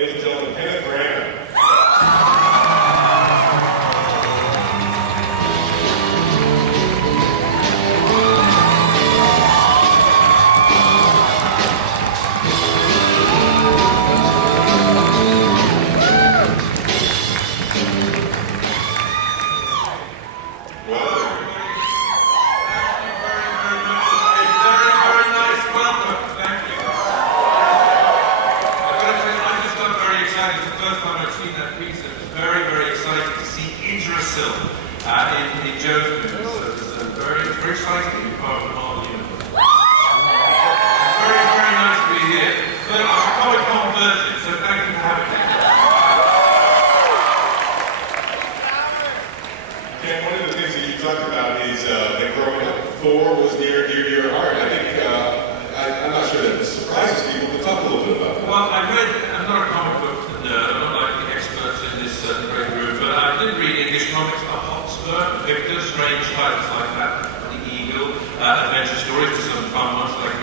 Ladies and gentlemen, Kenneth Branagh. In Joe's movies, so it's very exciting to be part of the Marvel universe. Very, very nice to be here. But I'm a Comic-Con virgin, so thank you for having me. Ken, one of the things that you talked about is that growing up, Thor was near to your heart. I think, I'm not sure that surprises people, but talk a little bit about that. Well, I'm not a comic book nerd, I'm not like the experts in this great room, but I did read English comics, Victor, strange titles like that, The Eagle, adventure stories with some fun ones like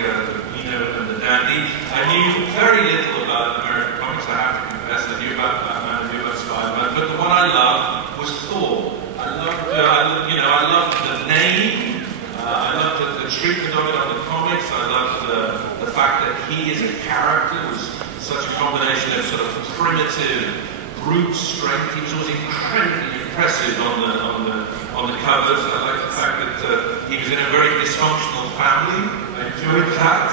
Pino and the Dandy. I knew very little about American comics, I have to confess. I knew about Batman, I knew about Spider-Man, but the one I loved was Thor. I loved the name, I loved the treatment of it on the comics, I loved the fact that he as a character was such a combination of sort of primitive, brute strength. He was always incredibly impressive on the covers. I like the fact that he was in a very dysfunctional family. I enjoyed that.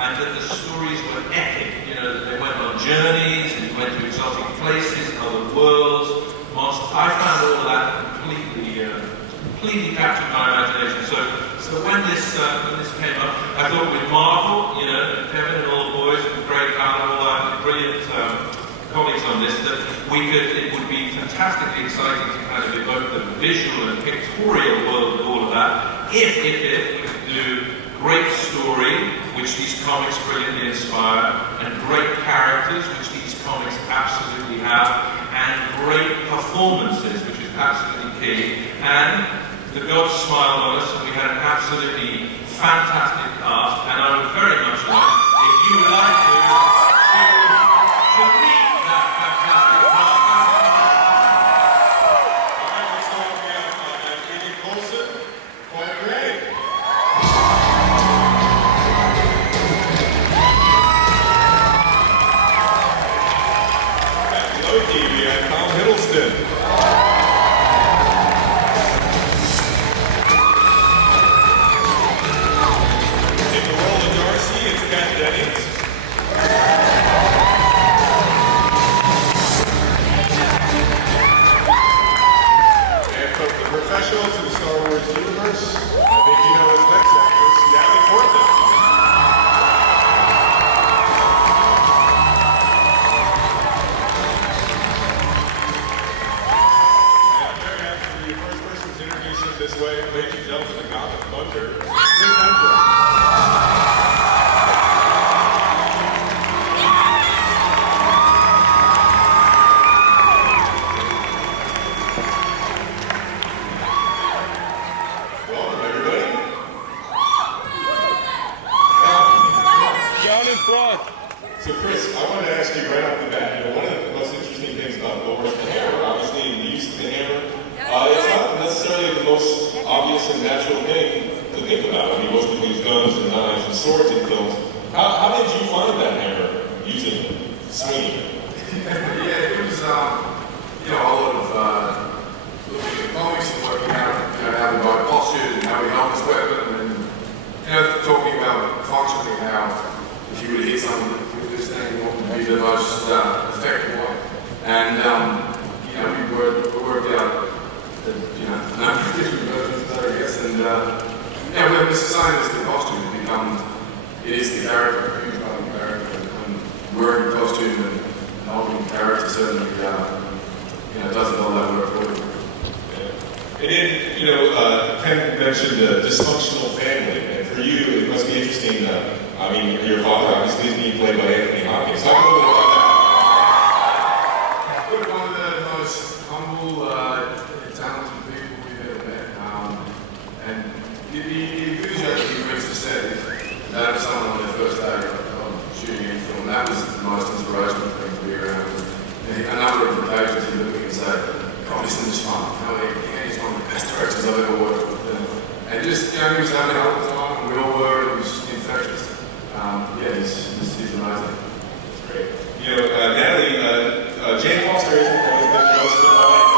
And that the stories were epic. You know, that they went on journeys, and he went to exotic places, other worlds, monsters. I found all of that completely captured my imagination. So when this came up, I thought with Marvel, you know, Kevin and all the boys and Greg and all that brilliant colleagues on this, that it would be fantastically exciting to kind of evoke the visual and pictorial world of all of that, if we could do great story, which these comics brilliantly inspire, and great characters, which these comics absolutely have, and great performances, which is absolutely key, and the gods smiled on us, and we had an absolutely fantastic cast, and I would very much like, if you would like to meet that fantastic cast. All right, let's start with Hiddleston and Clark Gregg. At Loki, we have Hiddleston. Dennings. And from the professional to the Star Wars universe, I think you know his next actress, Natalie Portman. And I'm very happy to be the first person to introduce him this way. Ladies and gentlemen, the Gothic Thunder, Chris Hemswowrth. So Chris, I wanted to ask you right off the bat, you know, one of the most interesting things about Thor is the hammer, obviously, and the use of the hammer. It's not necessarily the most obvious and natural thing to think about. I mean, most people use guns and knives and swords in films. How did you find that hammer using swinging? Yeah, it was, you know, a lot of looking at the comics and working out, you know, how the guy postured and how he held his weapon, and, you know, talking about functionally how if you were to hit someone with this thing, what would be the most effective one. And, you know, we worked out, you know, a number of different versions of that, I guess. And, yeah, when it's the same as the costume, it is the character, a huge part of the character. And wearing the costume and holding the character certainly, you know, doesn't all that work for you. And then, you know, Ken mentioned a dysfunctional family, and for you, it must be interesting. I mean, your father obviously is being played by Anthony Hopkins. Talk a little bit about that. We're one of the most humble, talented people we've ever met. And the enthusiasm he brings to set is that of someone on their first day of shooting any film. that was the most inspirational thing to be around. A number of occasions you look at and say, God, isn't this fun? He's one of the best directors I've ever worked with. And just, he was having a hell of a time, and we all were, it was infectious. He's amazing. That's great. Natalie, Jane Foster isn't always been the most defined.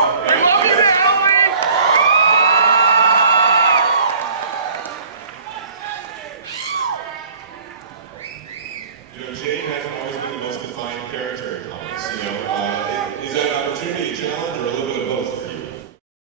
Jane hasn't